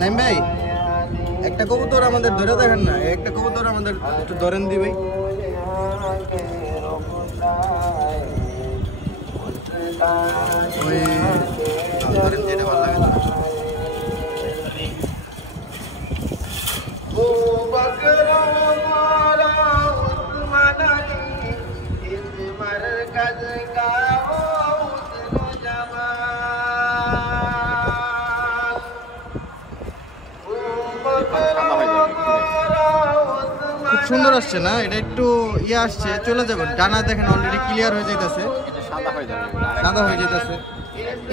নাইম ভাই, একটা কবুতর আমাদের ধরে দেখেন না, একটা কবুতর আমাদের একটু ধরেন দি ভাই। ওই ধরেন, যেটা ভালো লাগে। খুব সুন্দর আসছে না, এটা একটু ইয়ে আসছে, চলে যাবে। ডানা দেখেন অলরেডি ক্লিয়ার হয়ে যাইতেছে, সাদা হয়ে যাইতেছে।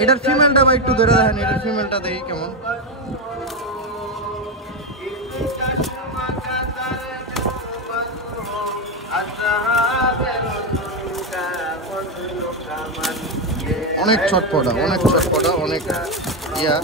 এটার ফিমেলটা বা একটু ধরে দেখেন, এটার ফিমেলটা দেখি কেমন। অনেক ছটপটা, অনেক ছটপটা, অনেক ইয়া।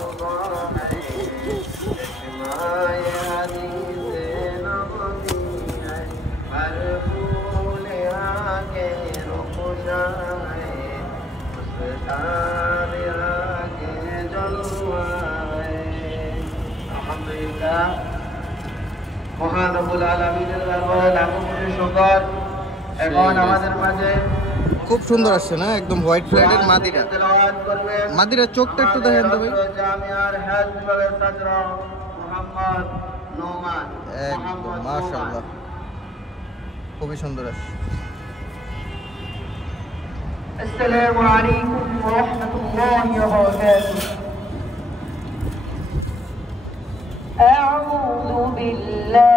মহান রব্বুল আলামিনের দরবারে লাখো কোটি শুকর। এখন আমাদের মাঝে খুব সুন্দর আসছে না, একদম হোয়াইট ফ্লাইটের মাদিরা। মাদিরার চোখটা একটু দেখেন তো ভাই। জামিয়ার হেলথ বিভাগের ছাত্র মোহাম্মদ নোমান, একদম মাশাআল্লাহ, খুবই সুন্দর আসছে। আসসালামু আলাইকুম ওয়া রাহমাতুল্লাহি ওয়া বারাকাতুহু। আউযু বিল্লাহ।